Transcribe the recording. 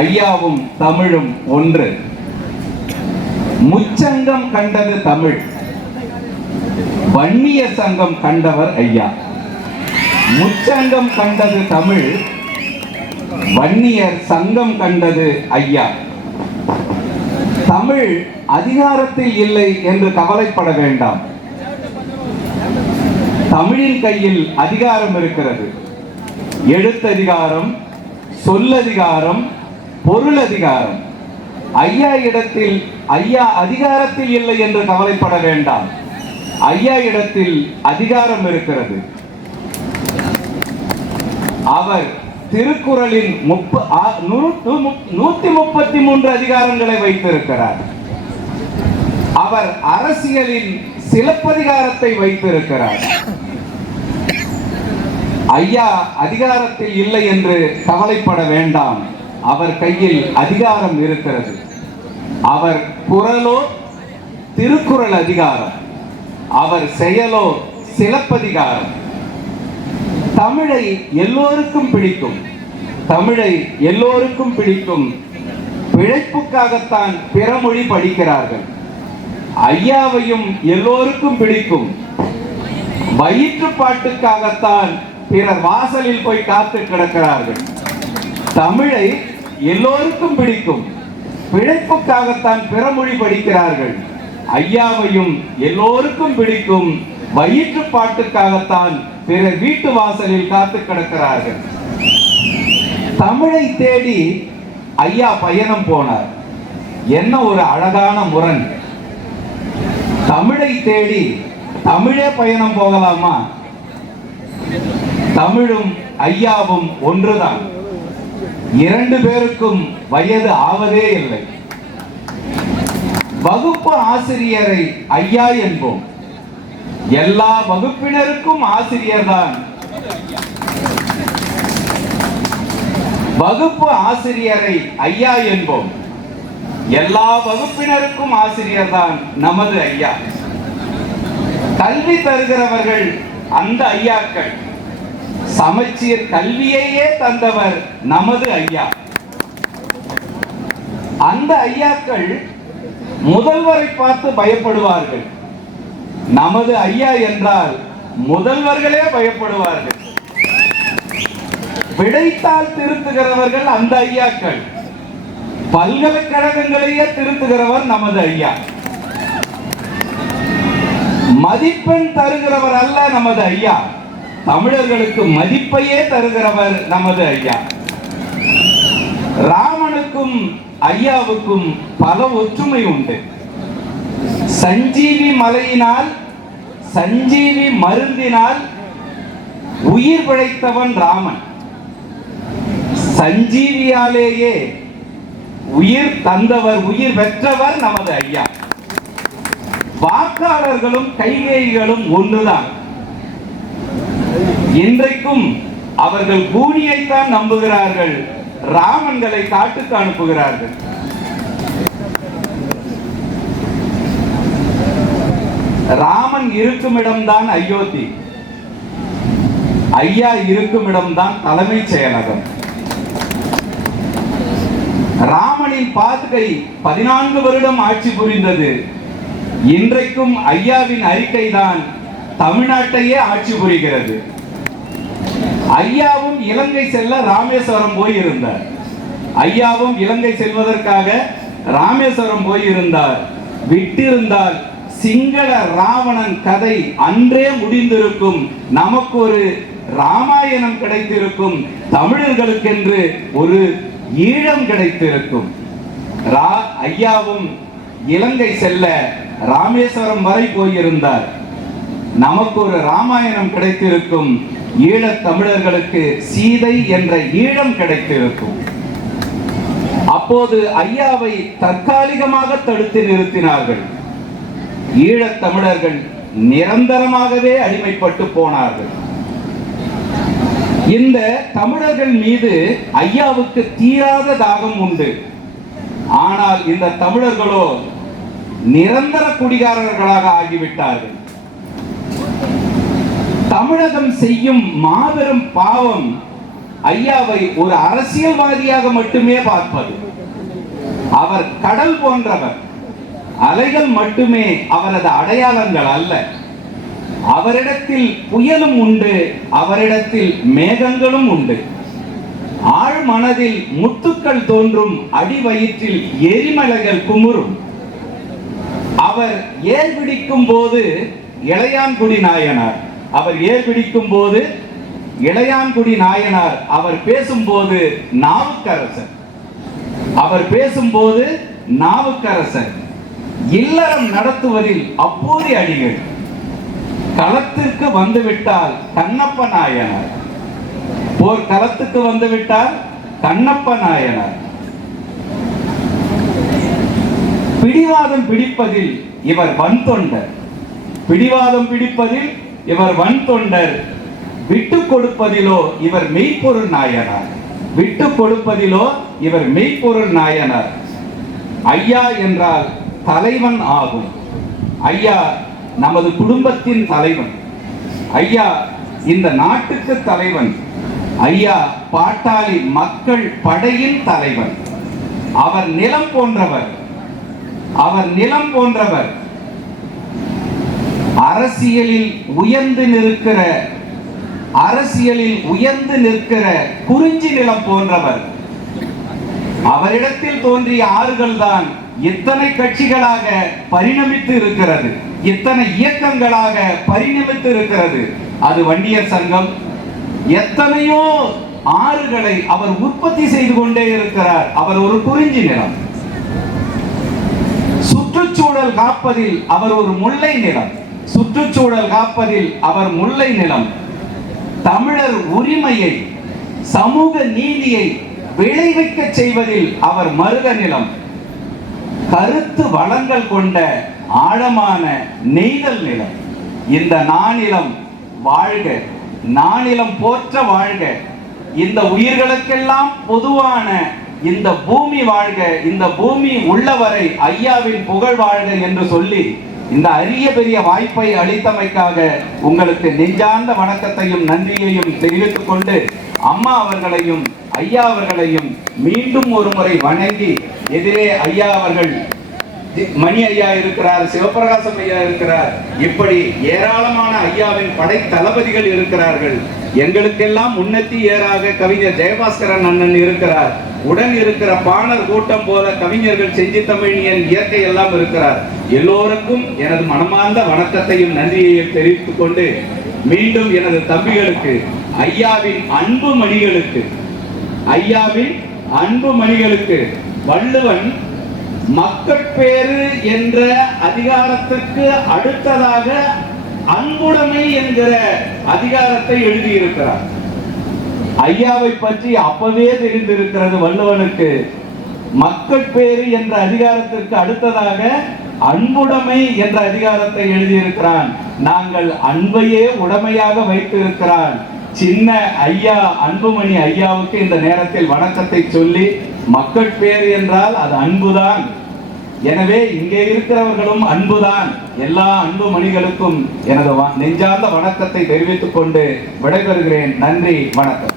ஐயாவும் தமிழும் ஒன்று. முச்சங்கம் கண்டது தமிழ், வன்னிய சங்கம் கண்டவர் ஐயா. முச்சங்கம் கண்டது தமிழ், வன்னியர் சங்கம் கண்டது ஐயா. தமிழ் அதிகாரத்தில் இல்லை என்று கவலைப்பட வேண்டாம். தமிழின் கையில் அதிகாரம் இருக்கிறது. எழுத்ததிகாரம், சொல்லதிகாரம், பொருளதிகாரம். ஐயா இடத்தில் ஐயா அதிகாரத்தில் இல்லை என்று கவலைப்பட வேண்டாம். ஐயா இடத்தில் அதிகாரம் இருக்கிறது. அவர் திருக்குறளின் 133 அதிகாரங்களை வைத்திருக்கிறார். அவர் அரசியலின் சிலப்பதிகாரத்தை வைத்திருக்கிறார். ஐயா அதிகாரத்தில் இல்லை என்று கவலைப்பட வேண்டாம். அவர் கையில் அதிகாரம் இருக்கிறது. அவர் குரலோ திருக்குறள் அதிகாரம், அவர் செயலோ சிலப்பதிகாரம். தமிழை எல்லோருக்கும் பிடிக்கும், தமிழை எல்லோருக்கும் பிடிக்கும். பிழைப்புக்காகத்தான் பிற மொழி படிக்கிறார்கள். ஐயாவையும் எல்லோருக்கும் பிடிக்கும். வயிற்றுப்பாட்டுக்காகத்தான் பிறர் வாசலில் போய் காத்து கிடக்கிறார்கள். தமிழை எல்லோருக்கும் பிடிக்கும். பிழைப்புக்காகத்தான் பிற மொழி படிக்கிறார்கள். ஐயாவையும் எல்லோருக்கும் பிடிக்கும். வயிற்றுப்பாட்டுக்காகத்தான் பிறர் வீட்டு வாசலில் காத்து கிடக்கிறார்கள். தமிழை தேடி ஐயா பயணம் போனார். என்ன ஒரு அழகான முரண்! தமிழை தேடி தமிழே பயணம் போகலாமா? தமிழும் ஐயாவும் ஒன்றுதான். இரண்டு பேருக்கும் வயது ஆவதே இல்லை. வகுப்பு ஆசிரியரை ஐயா என்போம். எல்லா வகுப்பினருக்கும் ஆசிரியர் தான். வகுப்பு ஆசிரியரை ஐயா என்போம். எல்லா வகுப்பினருக்கும் ஆசிரியர் தான் நமது ஐயா. கல்வி தருகிறவர்கள் அந்த ஐயாக்கள். சமச்சீர் கல்வியையே தந்தவர் நமது ஐயா. அந்த ஐயாக்கள் முதல்வரை பார்த்து பயப்படுவார்கள். நமது ஐயா என்றால் முதல்வர்களே பயப்படுவார்கள். விடைத்தால் திருத்துகிறவர்கள் அந்த ஐயாக்கள். பல்கலைக்கழகங்களையே திருத்துகிறவர் நமது ஐயா. மதிப்பெண் தருகிறவர் அல்ல நமது ஐயா, தமிழர்களுக்கு மதிப்பையே தருகிறவர் நமது ஐயா. ராமனுக்கும் ஐயாவுக்கும் பல ஒற்றுமை உண்டு. சஞ்சீவி மலையினால், சஞ்சீவி மருந்தினால் உயிர் பிழைத்தவன் ராமன். சஞ்சீவியாலேயே உயிர் தந்தவர், உயிர் பெற்றவர் நமது ஐயா. வாக்காளர்களும் கைகேயிகளும் ஒன்றுதான். இன்றைக்கும் அவர்கள் கூனியைத்தான் நம்புகிறார்கள், ராமன்களை காட்டுக்கு அனுப்புகிறார்கள். ராமன் இருக்கும் இடம்தான் அயோத்தி, ஐயா இருக்கும் இடம்தான் தலைமைச் செயலகம். ராமனின் பாதுகை 14 வருடம் ஆட்சி புரிந்தது. இன்றைக்கும் ஐயாவின் அறிக்கை தான் தமிழ்நாட்டையே ஆட்சி புரிகிறது. ஐயாவும் இலங்கை செல்ல ராமேஸ்வரம் போயிருந்தார். ஐயாவும் இலங்கை செல்வதற்காக ராமேஸ்வரம் போயிருந்தார். விட்டிருந்தால் சிங்கள ராவணன் கதை அன்றே முடிந்திருக்கும். நமக்கு ஒரு ராமாயணம் கிடைத்திருக்கும். தமிழர்களுக்கென்று ஒரு ஈழம் கிடைத்திருக்கும். ஐயாவும் இலங்கை செல்ல ராமேஸ்வரம் வரை போயிருந்தார். நமக்கு ஒரு ராமாயணம் கிடைத்திருக்கும். ஈழத் தமிழர்களுக்கு சீதை என்ற ஈழம் கிடைத்திருக்கும். அப்போது ஐயாவை தற்காலிகமாக தடுத்து நிறுத்தினார்கள். ஈழத் தமிழர்கள் நிரந்தரமாகவே அடிமைப்பட்டு போனார்கள். இந்த தமிழர்கள் மீது ஐயாவுக்கு தீராத தாகம் உண்டு. ஆனால் இந்த தமிழர்களோ நிரந்தர குடிகாரர்களாக ஆகிவிட்டார்கள். தமிழகம் செய்யும் மாபெரும் பாவம் ஐயாவை ஒரு அரசியல்வாதியாக மட்டுமே பார்ப்பது. அவர் கடல் போன்றவர், அலைகள் மட்டுமே அவரது அடையாளங்கள் அல்ல. அவரிடத்தில் புயலும் உண்டு, அவரிடத்தில் மேகங்களும் உண்டு. ஆழ் மனதில் முத்துக்கள் தோன்றும், அடி வயிற்றில் எரிமலைகள் குமுறும். அவர் ஏர் பிடிக்கும் போது இளையான்குடி நாயனார், அவர் ஏர் பிடிக்கும் போது இளையான்குடி நாயனார், அவர் பேசும்போது நாவுக்கரசர், அவர் பேசும்போது நாவுக்கரசர். இல்லறம் நடத்துவதில் அப்போது அடிகள். களத்திற்கு வந்துவிட்டால் கண்ணப்ப நாயனார், போர் களத்துக்கு வந்துவிட்டால் கண்ணப்ப நாயனார். பிடிவாதம் பிடிப்பதில் இவர் வன்தொண்டர், பிடிவாதம் பிடிப்பதில் இவர் வன்தொண்டர். விட்டு கொடுப்பதிலோ இவர் மெய்ப்பொருள் நாயனார், விட்டு கொடுப்பதிலோ இவர் மெய்ப்பொருள் நாயனார். ஐயா என்றால் தலைவன் ஆகும். ஐயா நமது குடும்பத்தின் தலைவன், ஐயா இந்த நாட்டுக்கு தலைவன், ஐயா பாட்டாளி மக்கள் படையின் தலைவன். அவர் நிலம் போன்றவர், அவர் நிலம் போன்றவர். அரசியலில் உயர்ந்து நிற்கிற, அரசியலில் உயர்ந்து நிற்கிற குறிஞ்சி நிலம் போன்றவர். அவரிடத்தில் தோன்றிய ஆறுகள் தான் இத்தனை கட்சிகளாக பரிணமித்து இருக்கிறது, இத்தனை இயக்கங்களாக பரிணமித்து இருக்கிறது. அது வண்டியர் சங்கம். எத்தனையோ ஆறுகளை அவர் உற்பத்தி செய்து கொண்டே இருக்கிறார். அவர் ஒரு குறிஞ்சி நிலம். சுற்றுச்சூழல் காப்பதில் அவர் ஒரு முல்லை நிலம், சுற்றுச்சூழல் காப்பதில் அவர் முல்லை நிலம். தமிழர் உரிமையை, சமூக நீதியை விளைவிக்க செய்வதில் அவர் மருத நிலம். கருத்து வளங்கள் கொண்ட ஆழமான நெய்தல் நிலம். இந்த நானிலம் வாழ்க, நானிலம் போற்ற வாழ்க. இந்த உயிர்களுக்கெல்லாம் பொதுவான இந்த பூமி வாழ்க, இந்த பூமி உள்ளவரை ஐயாவின் புகழ் வாழ்க என்று சொல்லி இந்த அரிய பெரிய வாய்ப்பை அளித்தமைக்காக உங்களுக்கு நெஞ்சார்ந்த வணக்கத்தையும் நன்றியையும் தெரிவித்துக் கொண்டு, அம்மா அவர்களையும் ஐயா அவர்களையும் மீண்டும் ஒரு முறை வணங்கி, எதிரே ஐயா அவர்கள் மணி ஐயா இருக்கிறார், சிவபிரகாசம் ஐயா இருக்கிறார், இப்படி ஏராளமான ஐயாவின் படை தளபதிகள் இருக்கிறார்கள். எங்களுக்கெல்லாம் முன்னத்தி ஏறாக கவிஞர் ஜெயபாஸ்கரன் அண்ணன் இருக்கிறார். உடன் இருக்கிற பாணர் கூட்டம் போல கவிஞர்கள் செஞ்சி தமிழியன் இயற்கை எல்லாம் இருக்கிறார். எல்லோருக்கும் எனது மனமார்ந்த வணக்கத்தையும் நன்றியையும் தெரிவித்துக் கொண்டு, மீண்டும் எனது தம்பிகளுக்கு, ஐயாவின் அன்பு மணிகளுக்கு, ஐயாவின் அன்பு மணிகளுக்கு, வள்ளுவன் மக்கட்பேறு என்ற அதிகாரத்துக்கு அடுத்ததாக அன்புடைமை என்கிற அதிகாரத்தை எழுதியிருக்கிறார். ஐயாவை பற்றி அப்பவே தெரிந்திருக்கிறது வள்ளுவனுக்கு. மக்கட்பேறு என்ற அதிகாரத்திற்கு அடுத்ததாக அன்புடைமை என்ற அதிகாரத்தை எழுதியிருக்கிறான். நாங்கள் அன்பையே உடைமையாக வைத்திருக்கிறான். சின்ன ஐயா அன்புமணி ஐயாவுக்கு இந்த நேரத்தில் வணக்கத்தை சொல்லி, மக்கட்பேறு என்றால் அது அன்புதான். எனவே இங்கே இருக்கிறவர்களும் அன்புதான். எல்லா அன்பு மணிகளுக்கும் எனது நெஞ்சார்ந்த வணக்கத்தை தெரிவித்துக் கொண்டு விடைபெறுகிறேன். நன்றி, வணக்கம்.